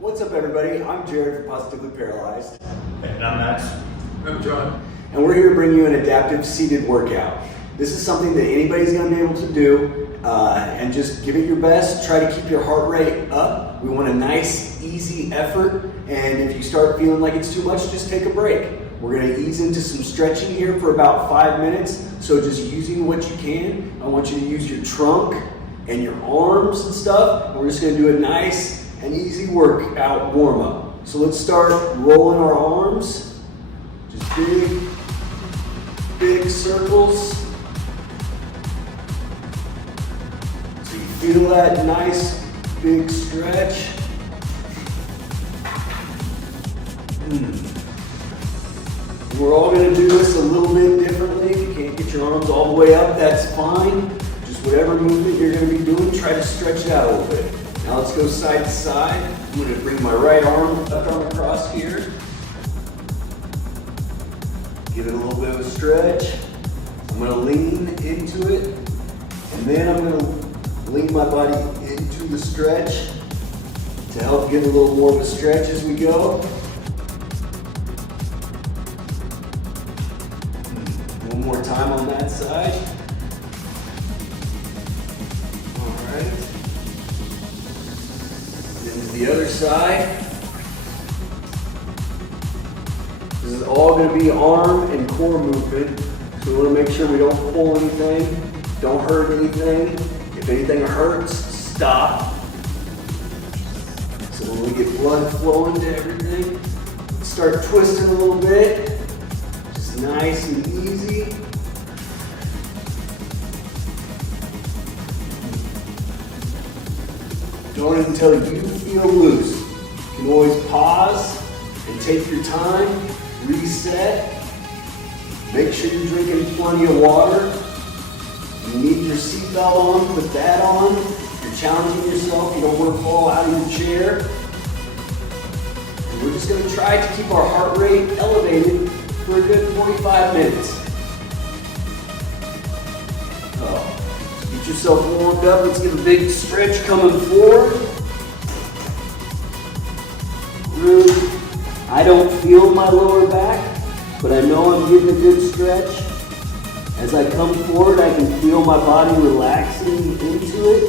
What's up, everybody? I'm Jared from Positively Paralyzed. And I'm Max. I'm John. And we're here to bring you an adaptive seated workout. This is something that anybody's going to be able to do, and just give it your best. Try to keep your heart rate up. We want a nice, easy effort, and if you start feeling like it's too much, just take a break. We're going to ease into some stretching here for about 5 minutes, so just using what you can. I want you to use your trunk and your arms and stuff. We're just going to do a nice and easy workout warm-up. So let's start rolling our arms. Just big circles. So you feel that nice big stretch. We're all going to do this a little bit differently. If you can't get your arms all the way up, that's fine. Just whatever movement you're going to be doing, try to stretch it out a little bit. Now let's go side to side. I'm going to bring my right arm, left arm across here. Give it a little bit of a stretch. I'm going to lean into it, and then I'm going to lean my body into the stretch to help get a little more of a stretch as we go. One more time on that side. All right. Then to the other side. This is all going to be arm and core movement, so we want to make sure we don't pull anything, don't hurt anything. If anything hurts, stop. So when we get blood flowing to everything, start twisting a little bit, just nice and easy. Don't until you feel loose. You can always pause and take your time. Reset. Make sure you're drinking plenty of water. You need your seatbelt on, put that on. You're challenging yourself. You don't want to fall out of your chair. And we're just going to try to keep our heart rate elevated for a good 45 minutes. Get yourself warmed up. Let's get a big stretch coming forward. Really. I don't feel my lower back, but I know I'm getting a good stretch. As I come forward, I can feel my body relaxing into it.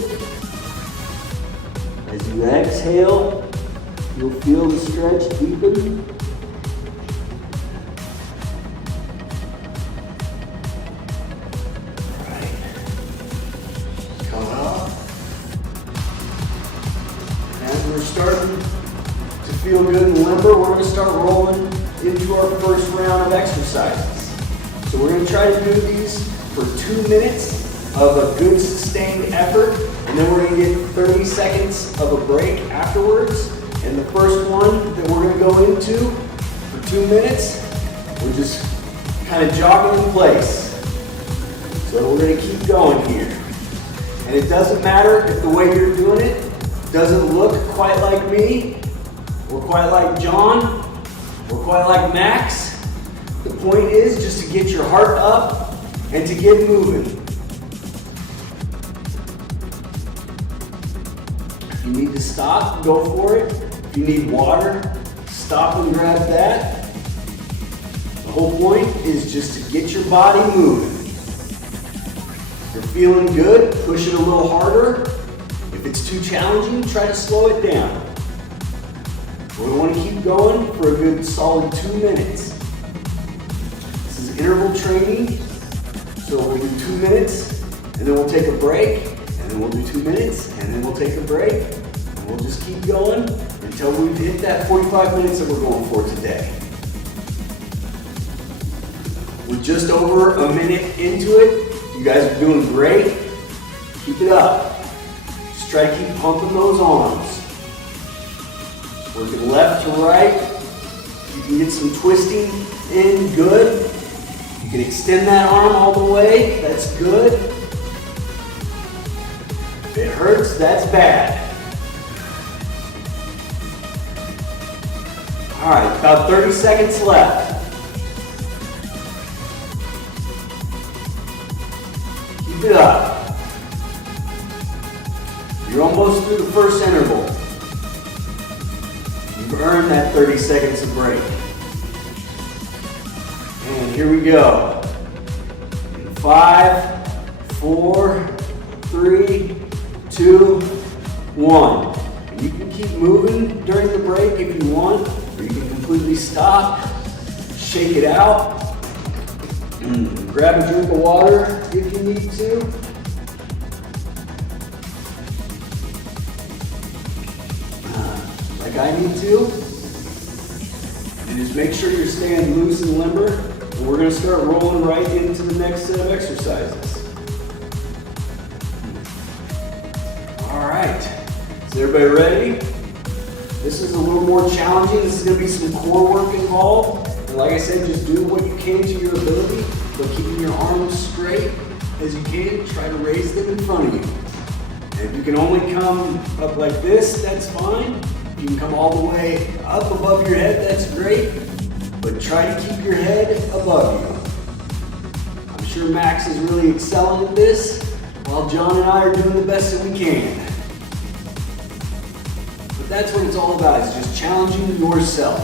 As you exhale, you'll feel the stretch deepen. All right. Come up. As we're starting to feel good and limber, we're going to start rolling into our first round of exercises. So we're going to try to do these for 2 minutes of a good sustained effort, and then we're going to get 30 seconds of a break afterwards. And the first one that we're going to go into for 2 minutes, we're just kind of jogging in place. So we're going to keep going here. And it doesn't matter if the way you're doing it doesn't look quite like me, or quite like John, or quite like Max. The point is just to get your heart up and to get moving. If you need to stop, go for it. If you need water, stop and grab that. The whole point is just to get your body moving. If you're feeling good, push it a little harder. If it's too challenging, try to slow it down. We want to keep going for a good solid 2 minutes. This is interval training, so we'll do 2 minutes, and then we'll take a break, and then we'll do 2 minutes, and then we'll take a break, and we'll just keep going until we've hit that 45 minutes that we're going for today. We're just over a minute into it. You guys are doing great. Keep it up. Just try to keep pumping those arms. Working left to right. You can get some twisting in, good. You can extend that arm all the way, that's good. If it hurts, that's bad. All right, about 30 seconds left. Keep it up. You're almost through the first interval. You've earned that 30 seconds of break. And here we go. 5, 4, 3, 2, 1. And you can keep moving during the break if you want, or you can completely stop, shake it out, grab a drink of water if you need to. Like I need to. And just make sure you're staying loose and limber. And we're going to start rolling right into the next set of exercises. All right. Is everybody ready? This is a little more challenging. This is going to be some core work involved. And like I said, just do what you can to your ability, but keeping your arms straight as you can. Try to raise them in front of you. And if you can only come up like this, that's fine. You can come all the way up above your head, that's great. But try to keep your head above you. I'm sure Max is really excelling at this, while John and I are doing the best that we can. But that's what it's all about, is just challenging yourself.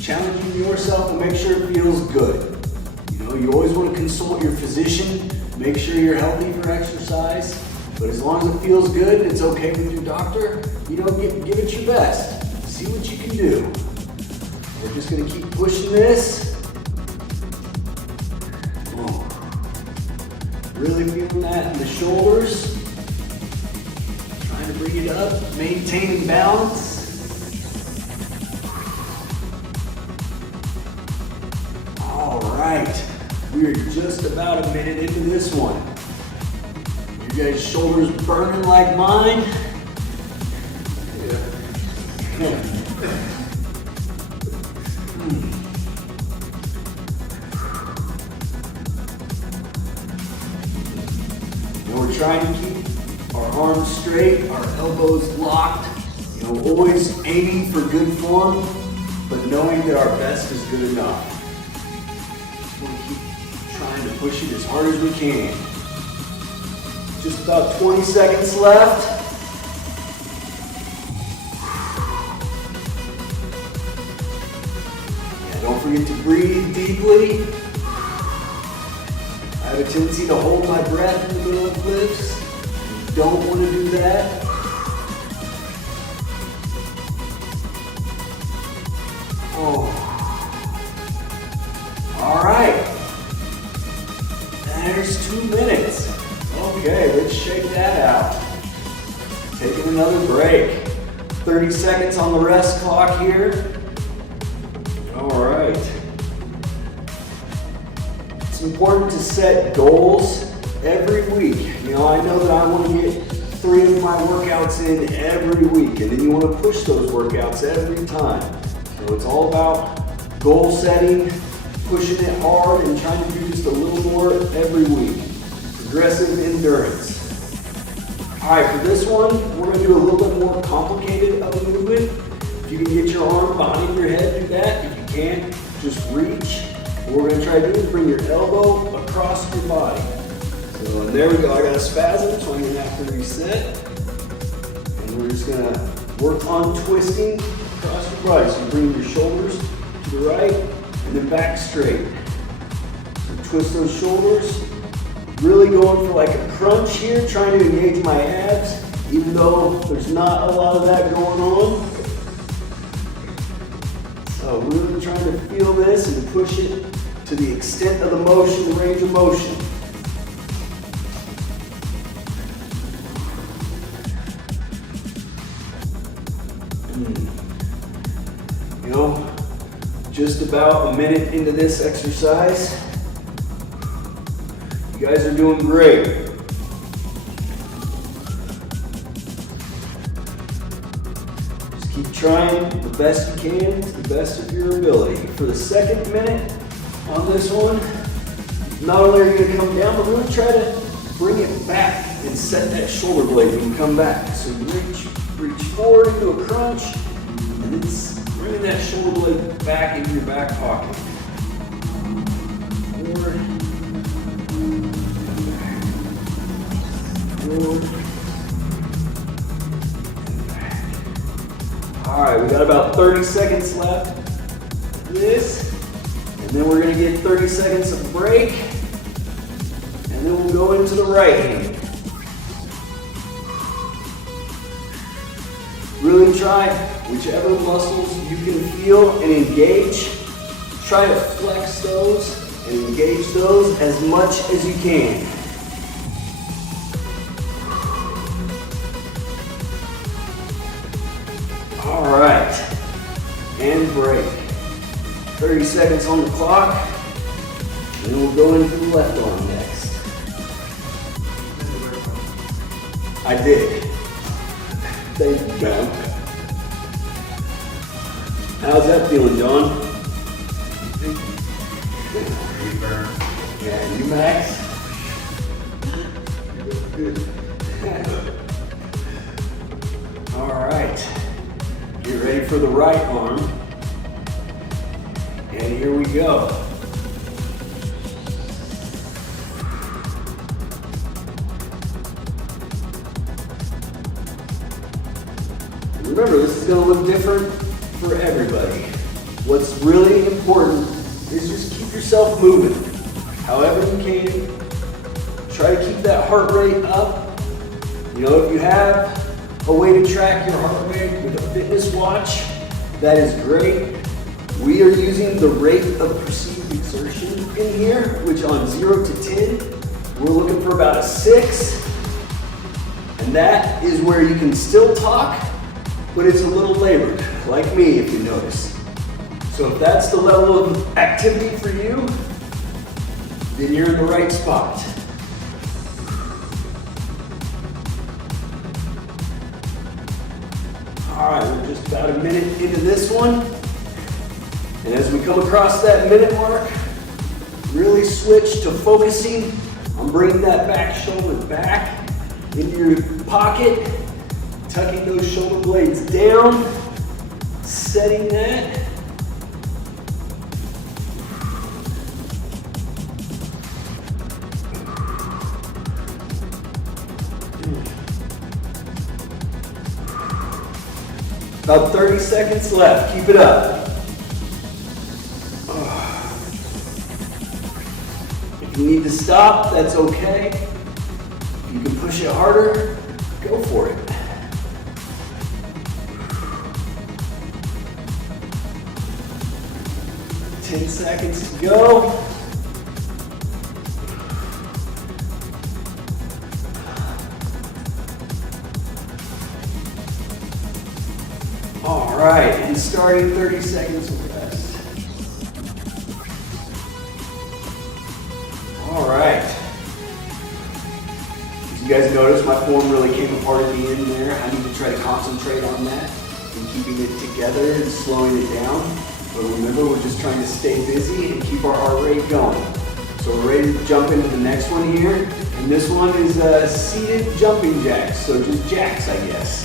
Challenging yourself and make sure it feels good. You know, you always want to consult your physician, make sure you're healthy for exercise. But as long as it feels good and it's okay with your doctor, you know, give it your best. See what you can do. We're just going to keep pushing this. Oh. Really feeling that in the shoulders. Trying to bring it up, maintaining balance. All right, we are just about a minute into this one. You guys' shoulders burning like mine? Yeah. And we're trying to keep our arms straight, our elbows locked, you know, always aiming for good form, but knowing that our best is good enough. We'll keep trying to push it as hard as we can. Just about 20 seconds left. Yeah, don't forget to breathe deeply. I have a tendency to hold my breath in the middle of lifts. Don't want to do that. Oh. All right. There's 2 minutes. Okay, let's shake that out. Taking another break. 30 seconds on the rest clock here. All right. It's important to set goals every week. You know, I know that I want to get 3 of my workouts in every week, and then you want to push those workouts every time. So it's all about goal setting, pushing it hard, and trying to do just a little more every week. Progressive endurance. All right, for this one, we're going to do a little bit more complicated of a movement. If you can get your arm behind your head, do that. If you can't, just reach. What we're going to try to do is bring your elbow across your body. So there we go. I got a spasm, so I'm going to have to reset. And we're just going to work on twisting across your body. So bring your shoulders to the right and then back straight. So twist those shoulders. Really going for like a crunch here, trying to engage my abs, even though there's not a lot of that going on. So really trying to feel this and push it to the extent of the motion, the range of motion. You know, just about a minute into this exercise. You guys are doing great. Just keep trying the best you can to the best of your ability. For the second minute on this one, not only are you going to come down, but really try to bring it back and set that shoulder blade when you come back. So reach forward into a crunch, and then bring that shoulder blade back into your back pocket. Forward. All All right, we got about 30 seconds left of this, and then we're gonna get 30 seconds of break, and then we'll go into the right hand. Really try whichever muscles you can feel and engage. Try to flex those and engage those as much as you can. All right, and break. 30 seconds on the clock, and then we'll go into the left arm next. I did. Thank you, John. How's that feeling, John? Yeah, you, Max? Good. All right. Get ready for the right arm. And here we go. Remember, this is going to look different for everybody. What's really important is just keep yourself moving. However you can. Try to keep that heart rate up. You know, if you have a way to track your heart rate with a fitness watch, that is great. We are using the rate of perceived exertion in here, which on 0 to 10, we're looking for about a 6. And that is where you can still talk, but it's a little labored, like me, if you notice. So if that's the level of activity for you, then you're in the right spot. All right, we're just about a minute into this one. And as we come across that minute mark, really switch to focusing on bringing that back shoulder back into your pocket, tucking those shoulder blades down, setting that. About 30 seconds left. Keep it up. If you need to stop, that's okay. If you can push it harder, go for it. Ten seconds to go. All right, and starting 30 seconds of rest. All right. As you guys notice, my form really came apart at the end there. I need to try to concentrate on that and keeping it together and slowing it down. But remember, we're just trying to stay busy and keep our heart rate going. So we're ready to jump into the next one here. And this one is seated jumping jacks. So just jacks, I guess.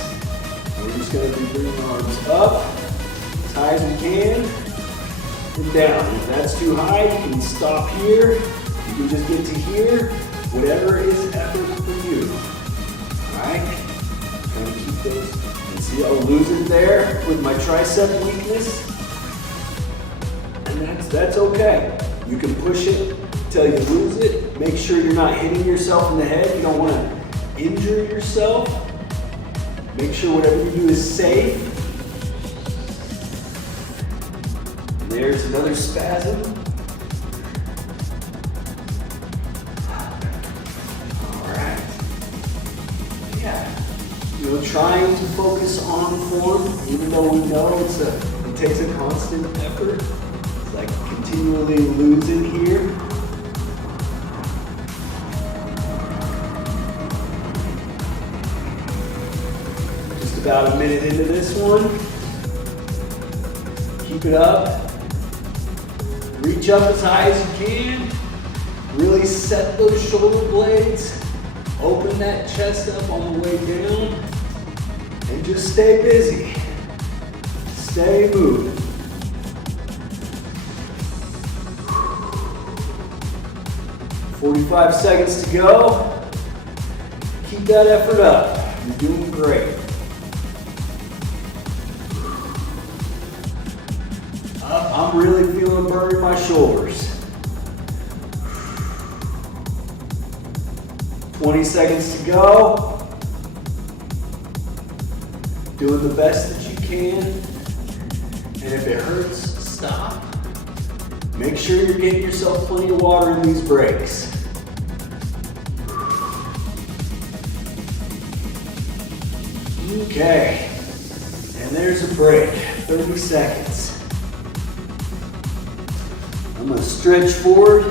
We're just going to be bringing our arms up as high as we can and down. If that's too high, you can stop here. You can just get to here. Whatever is effort for you. All right? Trying to keep those. And see, I'll lose it there with my tricep weakness. And that's okay. You can push it till you lose it. Make sure you're not hitting yourself in the head. You don't want to injure yourself. Make sure whatever you do is safe. And there's another spasm. All right. Yeah. You know, trying to focus on form, even though we know it takes a constant effort. It's like continually losing here. About a minute into this one. Keep it up. Reach up as high as you can. Really set those shoulder blades. Open that chest up on the way down. And just stay busy. Stay moving. "45 seconds to go. Keep that effort up. You're doing great. I'm really feeling a burn in my shoulders. 20 seconds to go. Doing the best that you can. And if it hurts, stop. Make sure you're getting yourself plenty of water in these breaks. Okay, and there's a break, 30 seconds. I'm gonna stretch forward.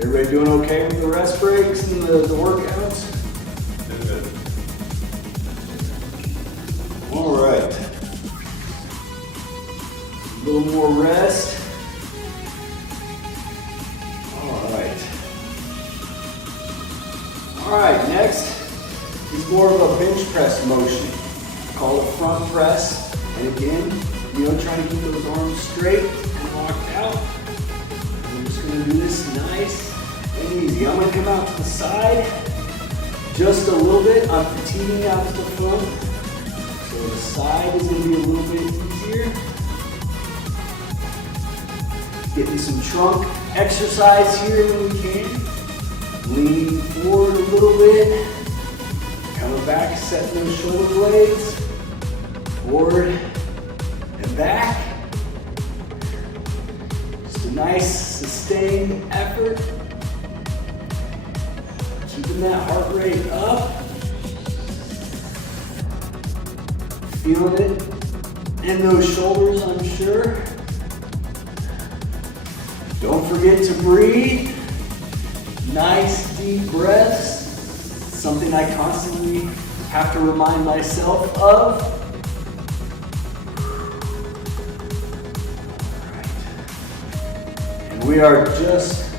Everybody doing okay with the rest breaks and the workouts? Good. All right. A little more rest. All right. All right, next is more of a bench press motion. Call it front press. And again, trying to keep those arms straight and locked out. I'm just gonna do this nice and easy. I'm gonna come out to the side just a little bit. I'm fatiguing out to the front. So the side is going to be a little bit easier. Getting some trunk exercise here when we can. Leaning forward a little bit. Coming back, setting those shoulder blades. Forward and back. Just a nice sustained effort. Keeping that heart rate up. Feeling it in those shoulders, I'm sure. Don't forget to breathe. Nice deep breaths. Something I constantly have to remind myself of. All right. And we are just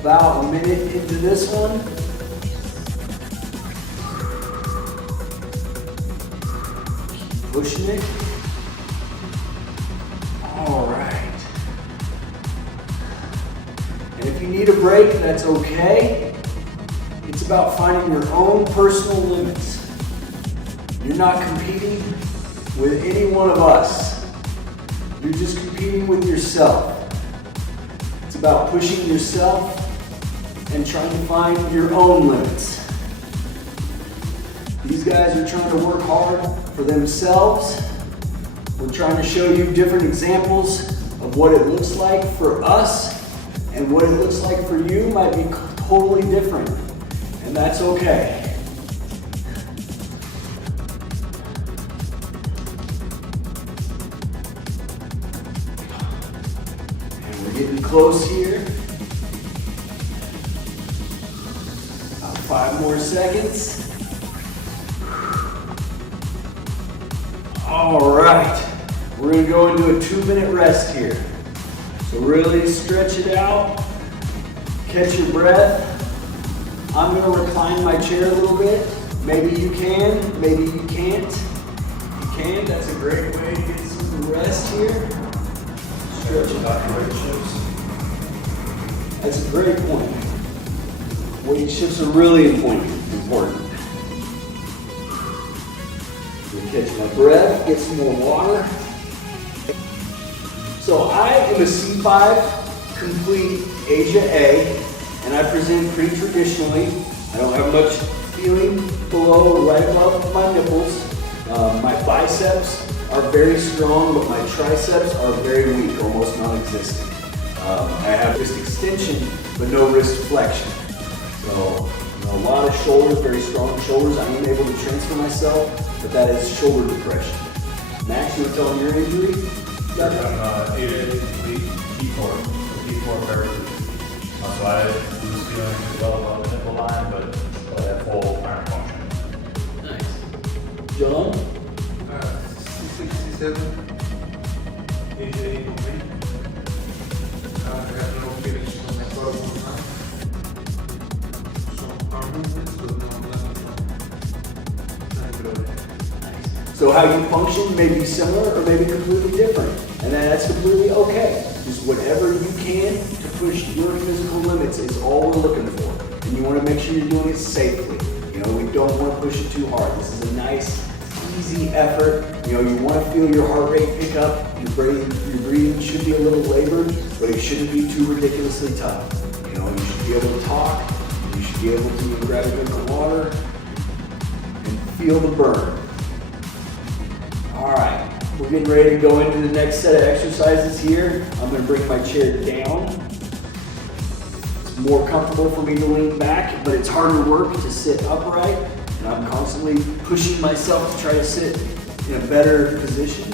about a minute into this one. Pushing it. All right. And if you need a break, that's okay. It's about finding your own personal limits. You're not competing with any one of us. You're just competing with yourself. It's about pushing yourself and trying to find your own limits. These guys are trying to work hard for themselves. We're trying to show you different examples of what it looks like for us, and what it looks like for you might be totally different, and that's okay. And we're getting close here. About 5 more seconds. All right, we're gonna go into a 2-minute rest here. So really stretch it out, catch your breath. I'm gonna recline my chair a little bit. Maybe you can, maybe you can't. If you can, that's a great way to get some rest here. Stretch it out. That's a great point. Weight shifts are really important. Catch my breath, get some more water. So I am a C5 complete Asia A, and I present pretty traditionally. I don't have much feeling below or right above my nipples. My biceps are very strong, but my triceps are very weak, almost non-existent. I have wrist extension, but no wrist flexion. So a lot of shoulders, very strong shoulders. I am able to transfer myself, but that is shoulder depression. Max, you were telling your injury? I'm 8 T4 very weak. So I was feeling well above the nipple line, but I have full iron function. Nice. John? 67. 88 complete. I have no feelings on my core now. Some arm movements, but no So how you function may be similar or maybe completely different, and then that's completely okay. Just whatever you can to push your physical limits is all we're looking for. And you want to make sure you're doing it safely. You know, we don't want to push it too hard. This is a nice, easy effort. You know, you want to feel your heart rate pick up. Your breathing should be a little labored, but it shouldn't be too ridiculously tough. You know, you should be able to talk. You should be able to grab a drink of water and feel the burn. All right. We're getting ready to go into the next set of exercises here. I'm going to bring my chair down. It's more comfortable for me to lean back, but it's harder work to sit upright. And I'm constantly pushing myself to try to sit in a better position.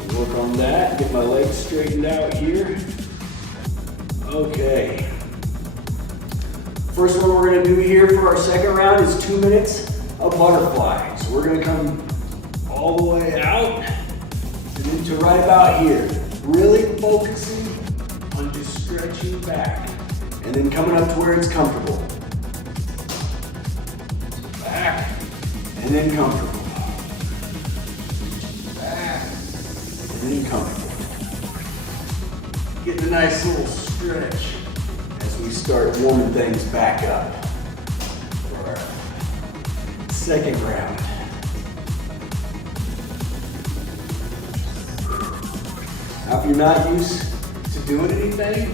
I'll work on that, get my legs straightened out here. Okay. First one we're going to do here for our second round is 2 minutes of butterfly. So we're going to come all the way out and then to right about here. Really focusing on just stretching back and then coming up to where it's comfortable. Back and then comfortable. Back and then comfortable. Getting a nice little stretch as we start warming things back up for our second round. Now, if you're not used to doing anything,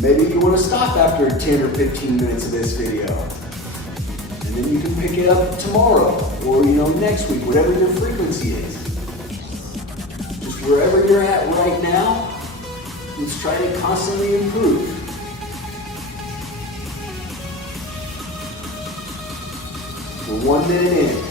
maybe you want to stop after 10 or 15 minutes of this video. And then you can pick it up tomorrow or, next week, whatever your frequency is. Just wherever you're at right now, let's try to constantly improve. We're 1 minute in.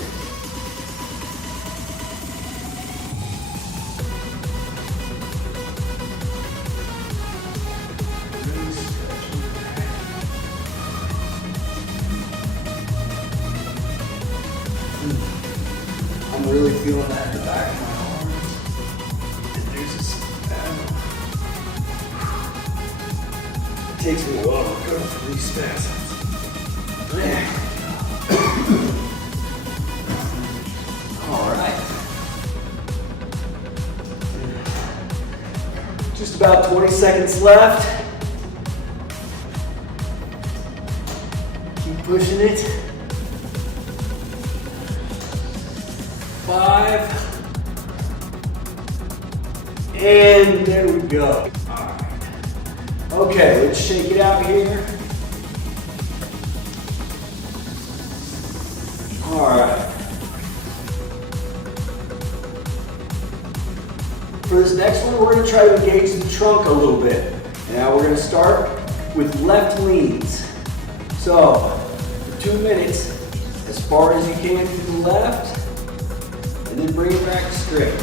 I'm really feeling that in the back of my arms. And there's a spasm. It takes me a while to go through these spasms. All right. Just about 20 seconds left. Keep pushing it. 5, and there we go. All right. Okay, let's shake it out here. All right. For this next one, we're going to try to engage the trunk a little bit. Now we're going to start with left leans. So, for 2 minutes, as far as you can to the left, and then bring it back straight.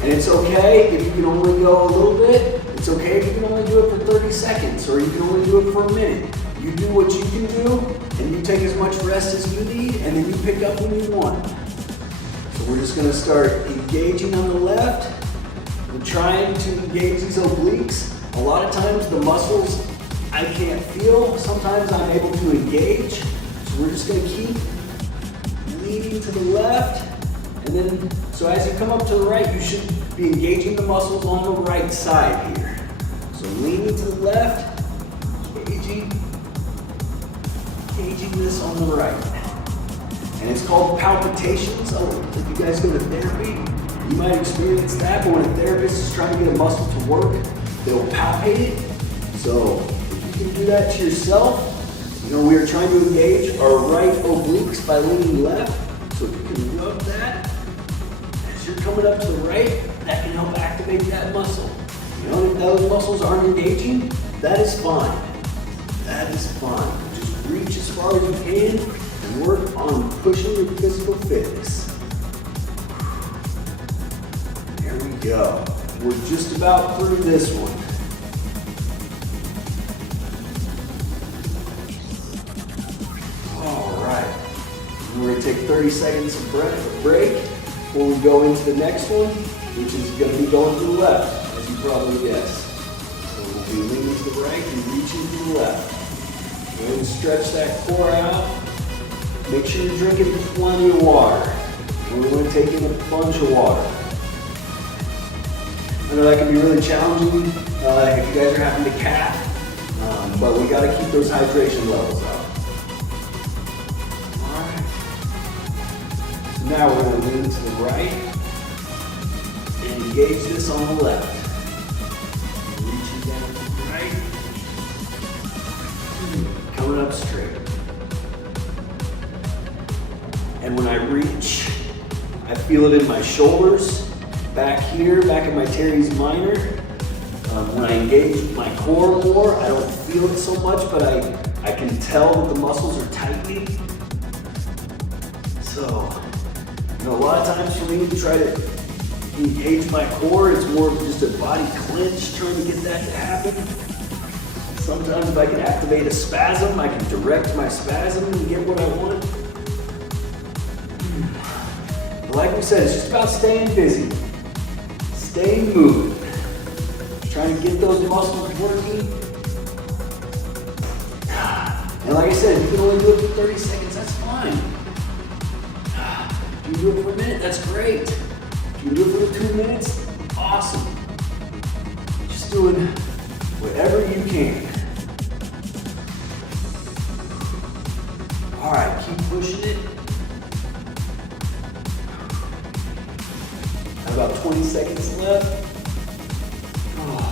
And it's okay if you can only go a little bit. It's okay if you can only do it for 30 seconds or you can only do it for a minute. You do what you can do and you take as much rest as you need and then you pick up when you want. So we're just going to start engaging on the left. We're trying to engage these obliques. A lot of times the muscles I can't feel. Sometimes I'm able to engage. So we're just going to keep leaning to the left. And then, so as you come up to the right, you should be engaging the muscles on the right side here. So leaning to the left, engaging this on the right. And it's called palpitations. Oh, if you guys go to therapy, you might experience that, but when a therapist is trying to get a muscle to work, they'll palpate it. So if you can do that to yourself, we are trying to engage our right obliques by leaning left. So if you can rub that, as you're coming up to the right, that can help activate that muscle. If those muscles aren't engaging, that is fine. That is fine. Just reach as far as you can and work on pushing your physical fitness. There we go. We're just about through this one. All right. We're going to take 30 seconds of break before we go into the next one, which is going to be going to the left, as you probably guessed. So we'll be leaning to the right and reaching to the left. Go ahead and stretch that core out. Make sure you're drinking plenty of water. And we're going to take in a bunch of water. I know that can be really challenging if you guys are having to calf, but we got to keep those hydration levels up. All right. So now we're going to lean to the right and engage this on the left. Reaching down to the right, coming up straight. And when I reach, I feel it in my shoulders, back here, back in my teres minor. When I engage my core more, I don't feel it so much, but I can tell that the muscles are tightening. So, a lot of times for me to try to engage my core, it's more of just a body clench, trying to get that to happen. Sometimes if I can activate a spasm, I can direct my spasm and get what I want. But like we said, it's just about staying busy, staying moving, trying to get those muscles working. And like I said, you can only do it for 30 seconds, that's fine. If you do it for a minute, that's great. If you do it for 2 minutes, awesome. Just doing whatever you can. All right, keep pushing it. About 20 seconds left. Oh.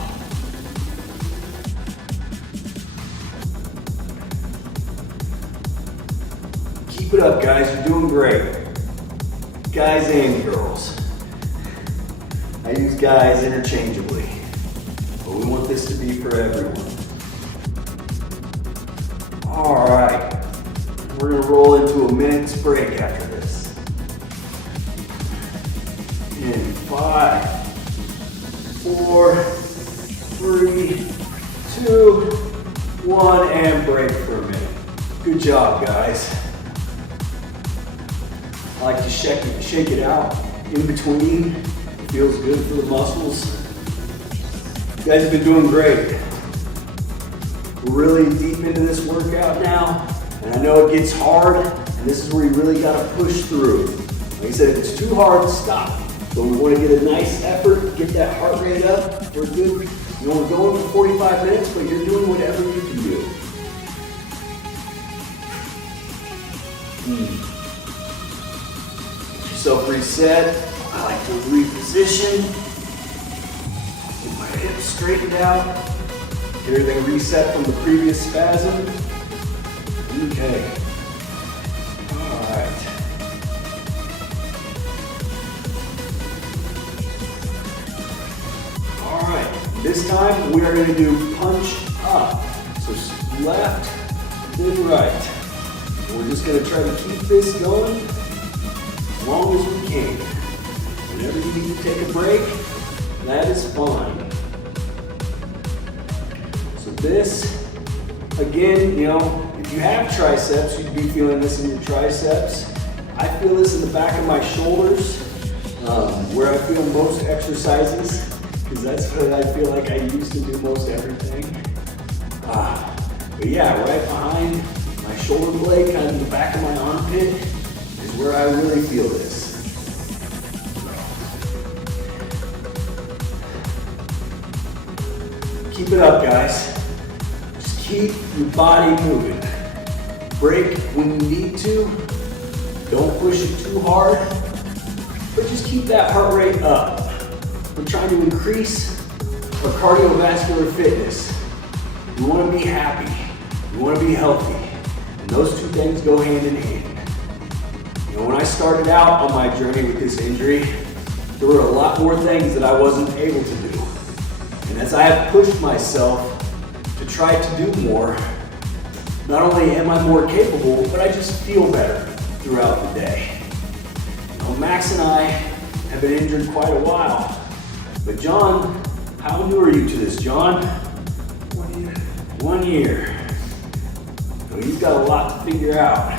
Keep it up, guys. You're doing great. Guys and girls. I use guys interchangeably, but we want this to be for everyone. All right. We're going to roll into a minute's break after this. In 5, 4, 3, 2, 1, and break for a minute. Good job, guys. I like to shake it out in between. It feels good for the muscles. You guys have been doing great. We're really deep into this workout now, and I know it gets hard, and this is where you really got to push through. Like I said, if it's too hard, stop. So we want to get a nice effort, get that heart rate up. We're good. You want to go in for 45 minutes, but you're doing whatever you can do. Get yourself reset. I like to reposition. Get my hips straightened out. Get everything reset from the previous spasm. Okay. All right. This time we are going to do punch up. So left, then right. We're just going to try to keep this going as long as we can. Whenever you need to take a break, that is fine. So this, again, if you have triceps, you'd be feeling this in your triceps. I feel this in the back of my shoulders, where I feel most exercises. Because that's what I feel like I used to do most everything. But yeah, right behind my shoulder blade, kind of in the back of my armpit, is where I really feel this. Keep it up, guys. Just keep your body moving. Break when you need to. Don't push it too hard, but just keep that heart rate up. We're trying to increase our cardiovascular fitness. We want to be happy. We want to be healthy. And those two things go hand in hand. When I started out on my journey with this injury, there were a lot more things that I wasn't able to do. And as I have pushed myself to try to do more, not only am I more capable, but I just feel better throughout the day. Max and I have been injured quite a while. But John, how new are you to this, John? 1 year. 1 year. So he's got a lot to figure out.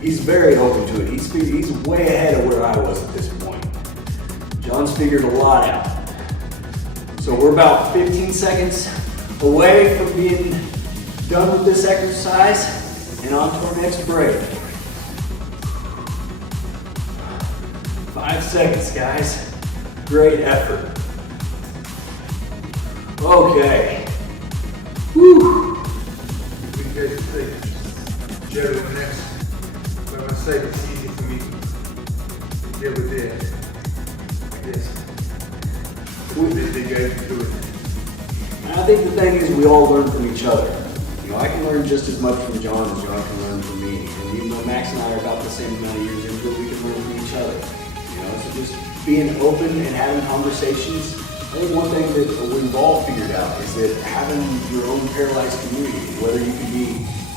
He's very open to it. He's way ahead of where I was at this point. John's figured a lot out. So we're about 15 seconds away from being done with this exercise and on to our next break. 5 seconds, guys. Great effort. Okay. Whew. We get to take Jerry next. But I'm gonna say it's easy for me to get with there. I guess. They guys can do it. And I think the thing is we all learn from each other. You know, I can learn just as much from John as John can learn from me. And even though Max and I are about the same amount of years into it, we can learn from each other. You know, so just being open and having conversations. I think one thing that we've all figured out is that having your own paralyzed community, whether you can be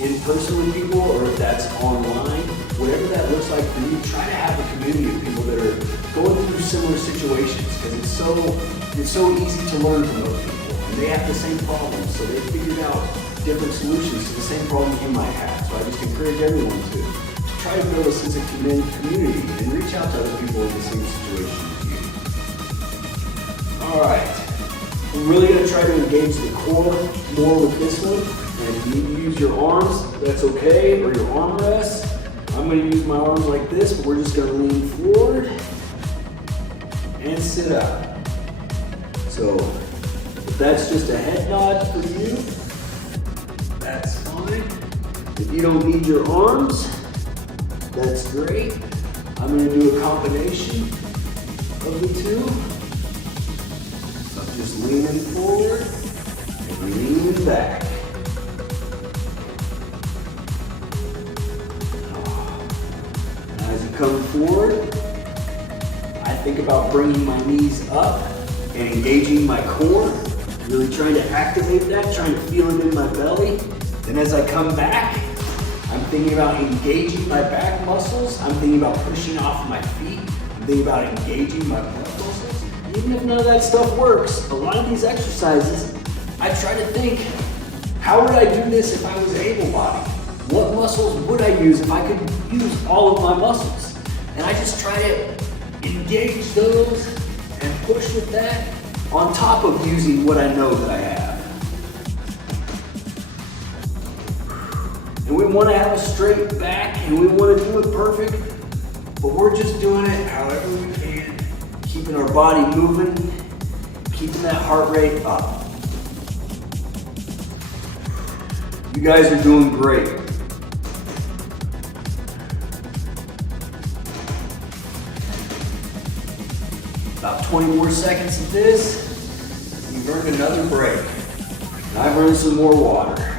in person with people or if that's online, whatever that looks like for you, try to have a community of people that are going through similar situations because it's so easy to learn from those people. And they have the same problems, so they figured out different solutions to the same problems you might have. So I just encourage everyone to try to build a sense of community and reach out to other people in the same situation as you. All right, we're really going to try to engage the core more with this one. And if you need to use your arms, that's okay, or your arm rests. I'm going to use my arms like this, but we're just going to lean forward and sit up. So if that's just a head nod for you, that's fine. If you don't need your arms, that's great. I'm going to do a combination of the two. So I'm just leaning forward and leaning back. Now as you come forward, I think about bringing my knees up and engaging my core, really trying to activate that, trying to feel it in my belly. Then as I come back, I'm thinking about engaging my back muscles. I'm thinking about pushing off my feet. I'm thinking about engaging my butt muscles. Even if none of that stuff works, a lot of these exercises, I try to think, how would I do this if I was able-bodied? What muscles would I use if I could use all of my muscles? And I just try to engage those and push with that on top of using what I know that I have. And we want to have a straight back and we want to do it perfect, but we're just doing it however we can, keeping our body moving, keeping that heart rate up. You guys are doing great. About 20 more seconds of this, you've earned another break. And I've earned some more water.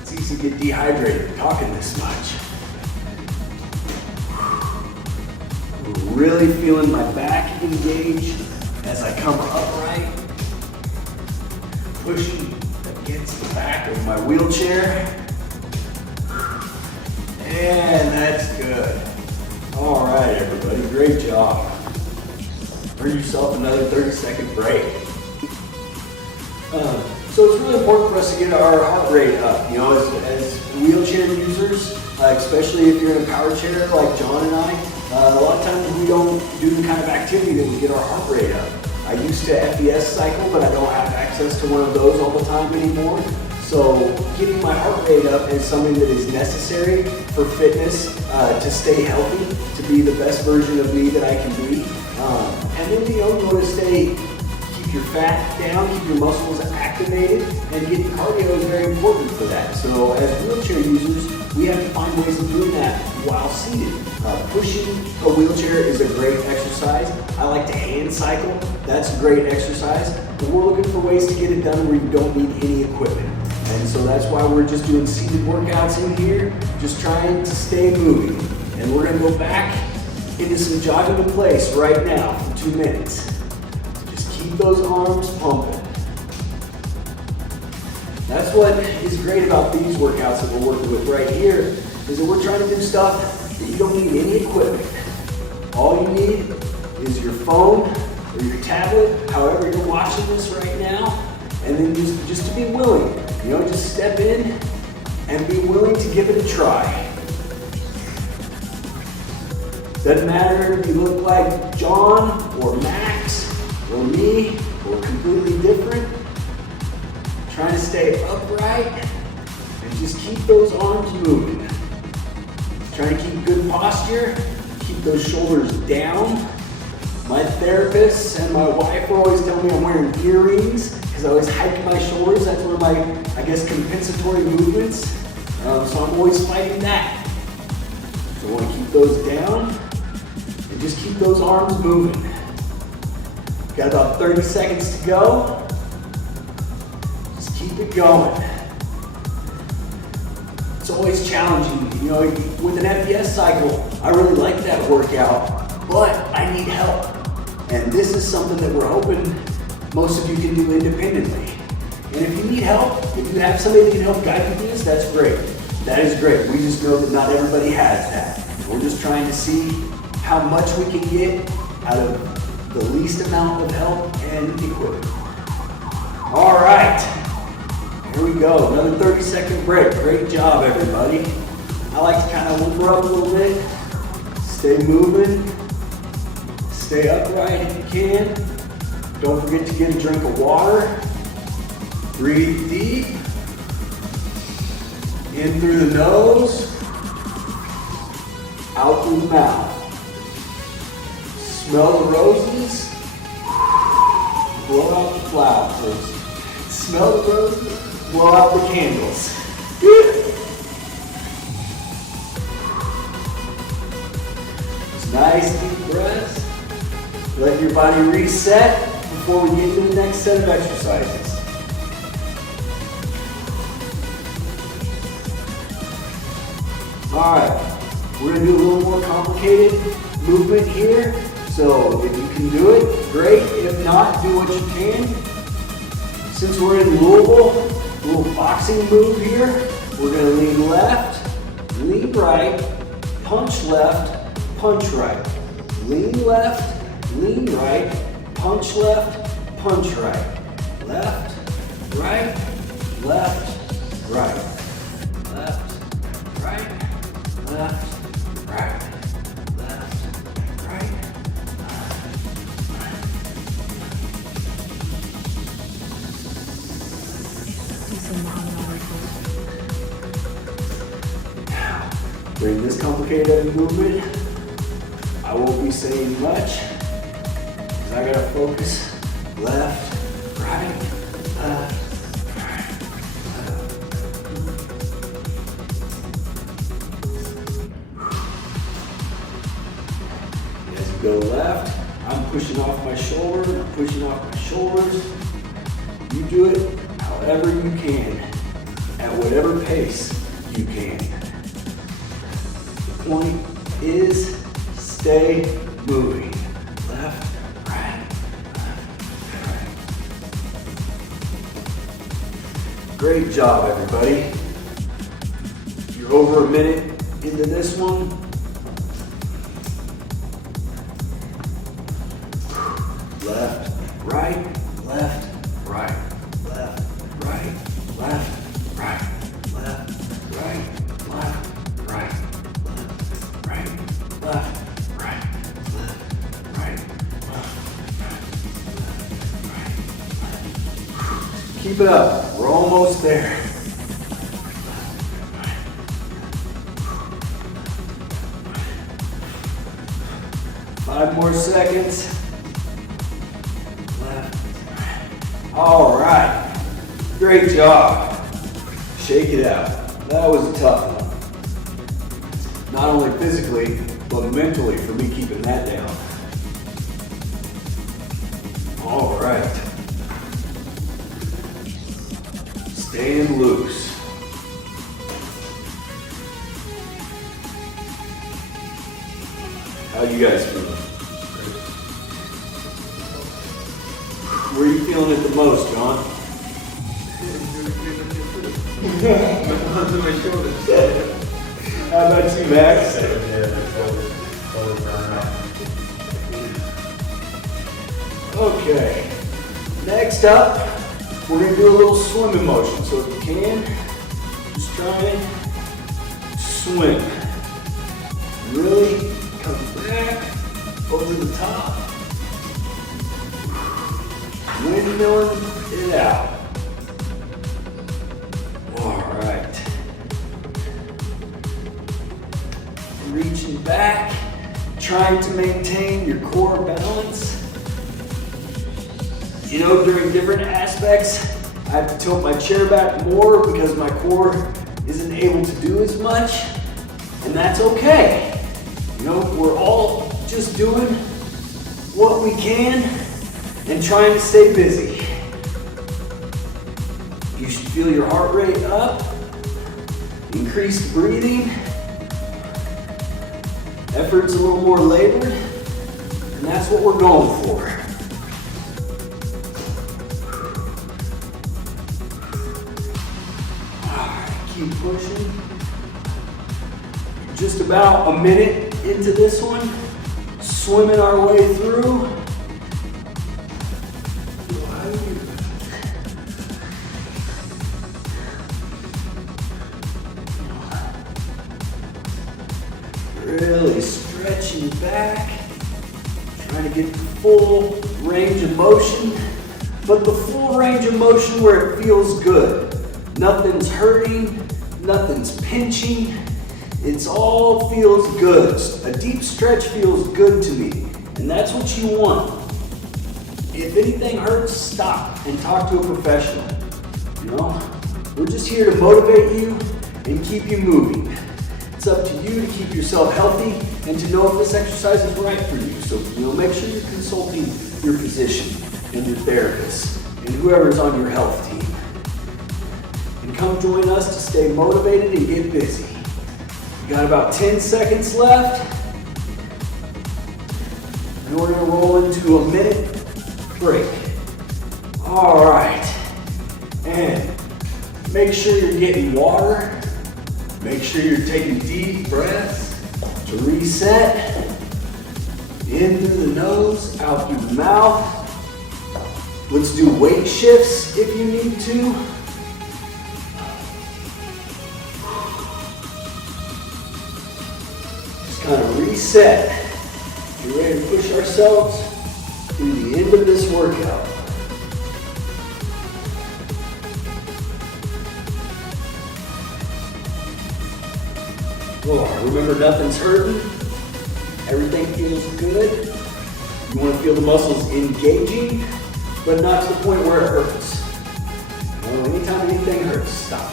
It's easy to get dehydrated talking this much. Really feeling my back engaged as I come upright, pushing against the back of my wheelchair. And that's good. All right, everybody, great job. Earn yourself another 30-second break. So it's really important for us to get our heart rate up. You know, as wheelchair users, especially if you're in a power chair like John and I, a lot of times we don't do the kind of activity that would get our heart rate up. I used to FES cycle, but I don't have access to one of those all the time anymore. So getting my heart rate up is something that is necessary for fitness, to stay healthy, to be the best version of me that I can be. And then, you know, keep your fat down, keep your muscles activated, and getting cardio is very important for that. So as wheelchair users, we have to find ways of doing that while seated. Pushing a wheelchair is a great exercise. I like to hand cycle. That's a great exercise. But we're looking for ways to get it done where you don't need any equipment. And so that's why we're just doing seated workouts in here, just trying to stay moving. And we're gonna go back into some jogging in place right now for 2 minutes. Just keep those arms pumping. That's what is great about these workouts that we're working with right here, is that we're trying to do stuff that you don't need any equipment. All you need is your phone or your tablet, however you're watching this right now, and then just to be willing. You know, just step in and be willing to give it a try. Doesn't matter if you look like John or Max or me or completely different. Trying to stay upright and just keep those arms moving. Trying to keep good posture, keep those shoulders down. My therapist and my wife are always telling me I'm wearing earrings because I always hike my shoulders. That's one of my, I guess, compensatory movements. So I'm always fighting that. So I want to keep those down and just keep those arms moving. Got about 30 seconds to go. Just keep it going. It's always challenging. You know, with an FBS cycle, I really like that workout, but I need help. And this is something that we're hoping most of you can do independently. And if you need help, if you have somebody that can help guide you through this, that's great. That is great. We just know that not everybody has that. We're just trying to see how much we can get out of the least amount of help and equipment. All right, here we go. Another 30-second break. Great job, everybody. I like to kind of limber up a little bit. Stay moving. Stay upright if you can. Don't forget to get a drink of water. Breathe deep. In through the nose. Out through the mouth. Smell the roses. Blow out the flowers. Smell the roses. Blow out the candles. Just nice deep breaths. Let your body reset before we get to the next set of exercises. All right, we're gonna do a little more complicated movement here. So if you can do it, great. If not, do what you can. Since we're in Louisville, a little boxing move here. We're gonna lean left, lean right, punch left, punch right. Lean left, lean right, punch left, punch right. Left, right, left, right. Left, right, left, right. Left, right, Now, during this complicated movement, I won't be saying much. I gotta focus. Left, right, left, right, left. As you go left, I'm pushing off my shoulder, I'm pushing off my shoulders. You do it however you can, at whatever pace you can. The point is stay moving. Left, right, left, right. Great job, everybody. You're over a minute into this one. Left, right, left, right, left, right, left, right, left, right, left, right, left, right, left. Keep it up. We're almost there. 5 more seconds. Left. All right. Great job. Shake it out. That was a tough one. Not only physically, but mentally for me keeping that down. All right. Staying loose. How you guys feeling? Where are you feeling it the most, John? Onto my shoulders. How about you, Max? Okay. Next up, we're going to do a little swimming motion. So if you can, just try and swim. Really come back over the top. Windmilling it out. All right. reaching back, trying to maintain your core balance. You know, during different aspects, I have to tilt my chair back more because my core isn't able to do as much, and that's okay. You know, we're all just doing what we can and trying to stay busy. You should feel your heart rate up, increased breathing, effort's a little more labored, and that's what we're going for. Keep pushing. Just about a minute into this one, swimming our way through. Really stretching back, trying to get the full range of motion, but the full range of motion where it feels good. Nothing's hurting, nothing's pinching, it all feels good. A deep stretch feels good to me, and that's what you want. If anything hurts, stop and talk to a professional. You know, we're just here to motivate you and keep you moving. It's up to you to keep yourself healthy and to know if this exercise is right for you. So, you know, make sure you're consulting your physician and your therapist and whoever's on your health team. And come join us to stay motivated and get busy. We got about 10 seconds left. And we're gonna roll into a minute break. All right. And make sure you're getting water. Make sure you're taking deep breaths to reset. In through the nose, out through the mouth. Let's do weight shifts if you need to. Just kind of reset. Get ready to push ourselves through the end of this workout. Remember, nothing's hurting. Everything feels good. You want to feel the muscles engaging, but not to the point where it hurts. You know, anytime anything hurts, stop.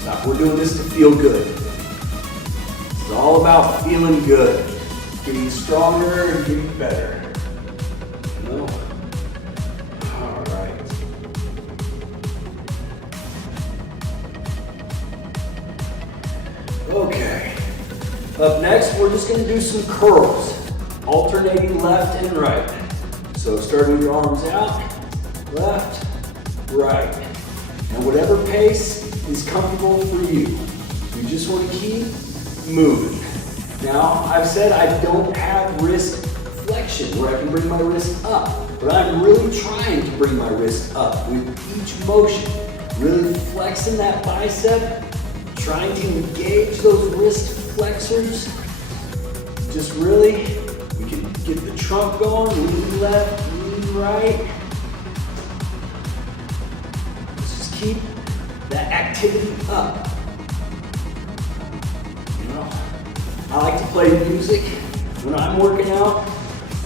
Stop. We're doing this to feel good. It's all about feeling good, getting stronger and getting better. You know? All right. Okay. Up next, we're just going to do some curls, alternating left and right. So start with your arms out, left, right. And whatever pace is comfortable for you. You just want to keep moving. Now, I've said I don't have wrist flexion where I can bring my wrist up, but I'm really trying to bring my wrist up with each motion. Really flexing that bicep, trying to engage those wrist flexors. Just really, we can get the trunk going, lean left, lean right. Let's just keep that activity up. You know, I like to play music when I'm working out.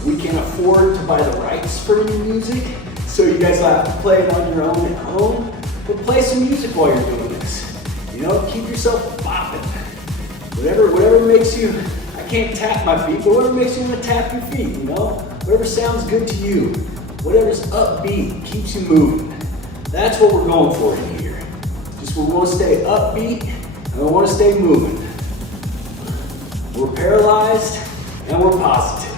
We can't afford to buy the rights for new music, so you guys will have to play it on your own at home. But play some music while you're doing this. You know, keep yourself bopping. Whatever makes you, I can't tap my feet, but whatever makes you want to tap your feet, you know? Whatever sounds good to you. Whatever's upbeat, keeps you moving. That's what we're going for in here. Just we want to stay upbeat and we want to stay moving. We're paralyzed and we're positive.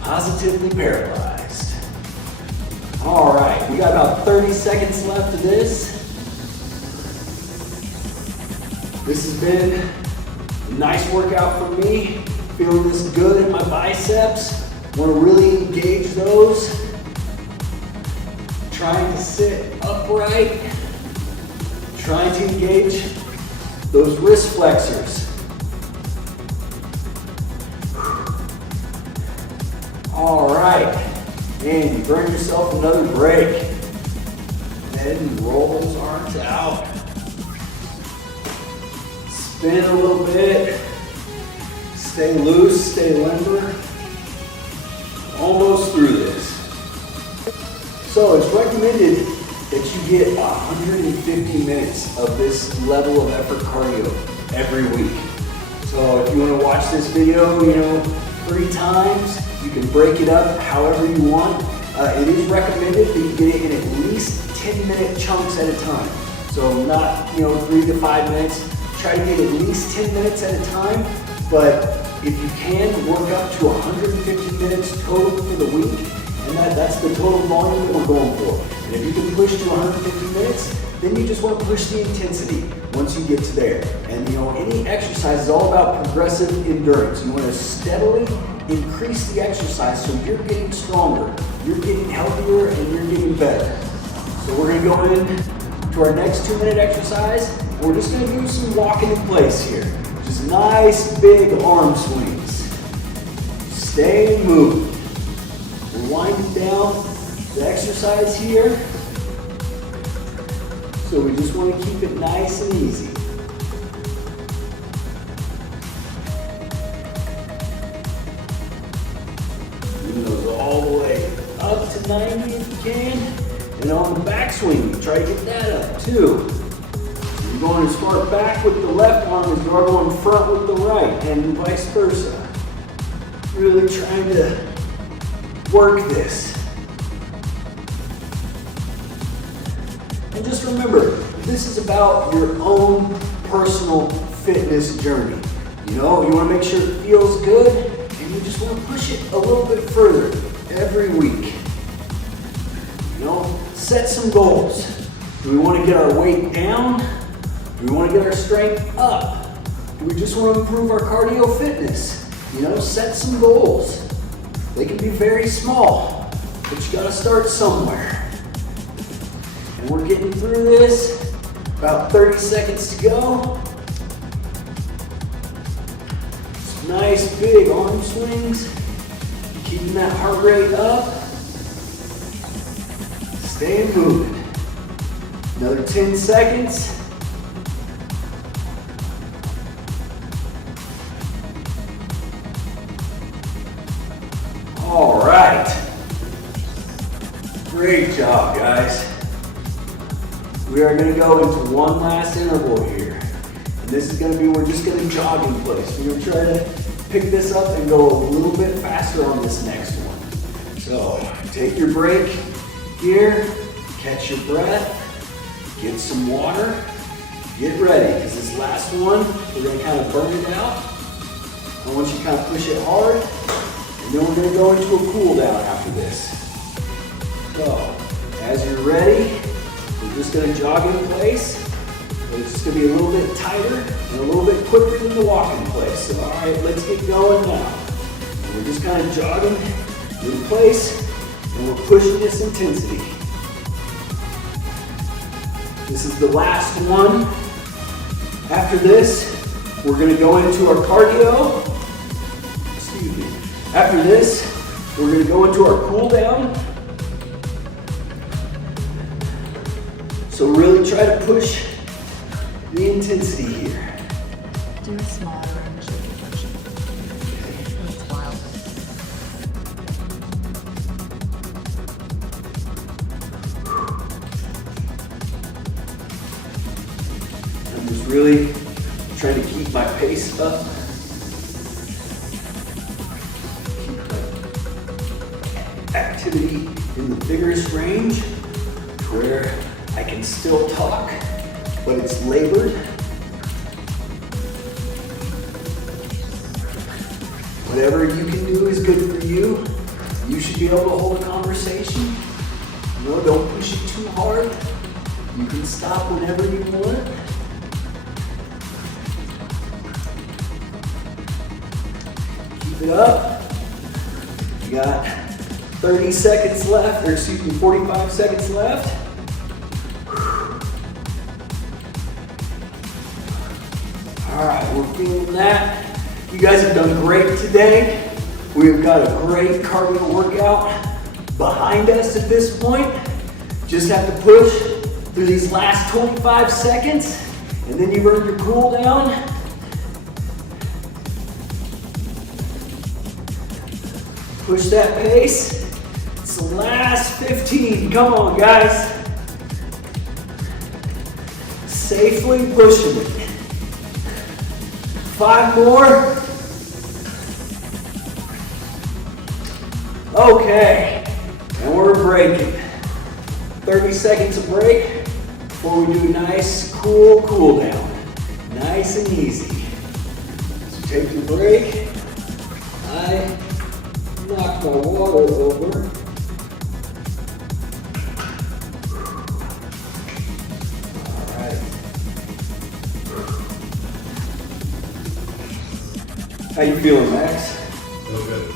Positively paralyzed. All right, we got about 30 seconds left of this. This has been a nice workout for me. Feeling this good in my biceps. Want to really engage those. Trying to sit upright. Trying to engage those wrist flexors. All right, and you burn yourself another break. And roll those arms out. Spin a little bit. Stay loose, stay limber. Almost through this. So it's recommended that you get 150 minutes of this level of effort cardio every week. So if you want to watch this video, 3 times, you can break it up however you want. It is recommended that you get it in at least 10-minute chunks at a time. So not, 3 to 5 minutes. Try to get at least 10 minutes at a time, but if you can, work up to 150 minutes total for the week, and that's the total volume that we're going for. And if you can push to 150 minutes, then you just want to push the intensity once you get to there. And any exercise is all about progressive endurance. You want to steadily increase the exercise so you're getting stronger, you're getting healthier, and you're getting better. So we're going to go into our next 2-minute exercise. We're just going to do some walking in place here. Just nice big arm swings. Stay moving. We're winding down the exercise here. So we just want to keep it nice and easy. Moving those all the way up to 90 if you can. And on the backswing, try to get that up too. You're going as far back with the left arm as you are going front with the right, and vice versa. Really trying to work this. And just remember, this is about your own personal fitness journey. You want to make sure it feels good, and you just want to push it a little bit further every week. Set some goals. Do we want to get our weight down? Do we want to get our strength up? Do we just want to improve our cardio fitness? Set some goals. They can be very small, but you got to start somewhere. And we're getting through this. About 30 seconds to go. Some nice big arm swings. Keeping that heart rate up. Stay moving. Another 10 seconds. All right. Great job, guys. We are going to go into one last interval here. And this is going to be, we're just going to jog in place. We're going to try to pick this up and go a little bit faster on this next one. So take your break here, catch your breath, get some water, get ready, because this last one, we're going to kind of burn it out. I want you to kind of push it hard, and then we're going to go into a cool down after this. So, as you're ready, we're just going to jog in place, but it's just going to be a little bit tighter and a little bit quicker than the walk in place. So, all right, let's get going now. And we're just kind of jogging in place, and we're pushing this intensity. This is the last one. After this, we're going to go into our cardio. Excuse me. After this, we're going to go into our cool down. So really try to push the intensity here. Do it smaller and shake it first. It's wild. I'm just really trying to keep my pace up. Keep my activity in the vigorous range where I can still talk, but it's labored. Whatever you can do is good for you. You should be able to hold a conversation. Don't push it too hard. You can stop whenever you want. Keep it up. You got 30 seconds left, or excuse me, 45 seconds left. All right, we're feeling that. You guys have done great today. We've got a great cardio workout behind us at this point. Just have to push through these last 25 seconds, and then you've earned your cool down, Push that pace. It's the last 15. Come on, guys. Safely pushing it. 5 more. Okay, and we're breaking. 30 seconds of break before we do a nice, cool down. Nice and easy. So take your break. I knocked my water over. All right. How you feeling, Max? Feel good.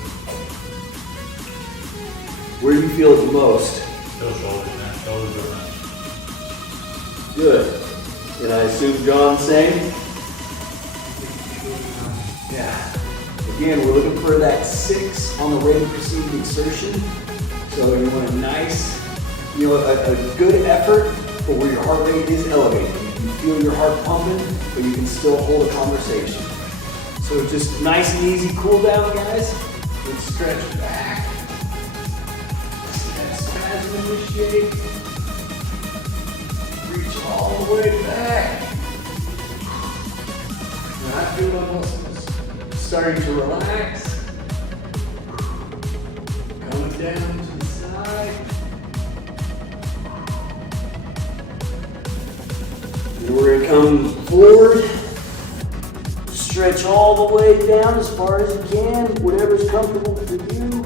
Where do you feel it the most? Still shoulders, man. Shoulders are nice. Good. And I assume John same? Yeah. Again, we're looking for that 6 on the rate of perceived exertion. So you want a nice, a good effort, but where your heart rate is elevated. You can feel your heart pumping, but you can still hold a conversation. So just nice and easy cool down, guys. Let's stretch back. That spasm initiate. Reach all the way back. And I feel my muscles starting to relax. Coming down to the side. And we're going to come forward. Stretch all the way down as far as you can, whatever's comfortable for you.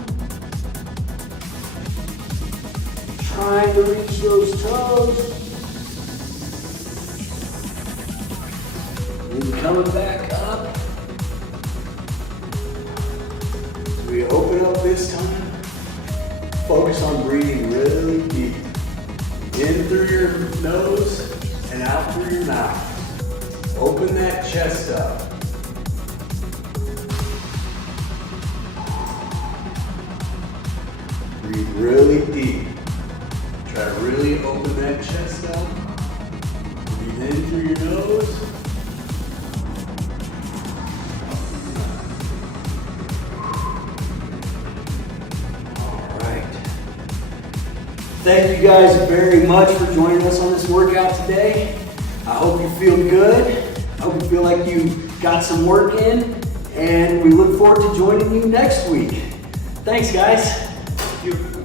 Trying to reach those toes. And coming back up. As we open up this time, focus on breathing really deep. In through your nose and out through your mouth. Open that chest up. Breathe really deep. Try to really open that chest up. Breathe in through your nose. All right. Thank you guys very much for joining us on this workout today. I hope you feel good. I hope you feel like you got some work in. And we look forward to joining you next week. Thanks, guys. Thank you.